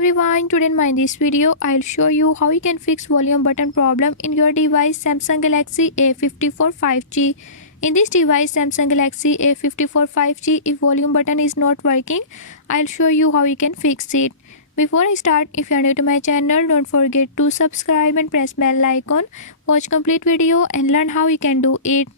everyone, today in this video I'll show you how you can fix volume button problem in your device Samsung Galaxy A54 5G. In this device Samsung Galaxy A54 5G, if volume button is not working, I'll show you how you can fix it. Before I start, if you are new to my channel, don't forget to subscribe and press bell icon. Watch complete video and learn how you can do it.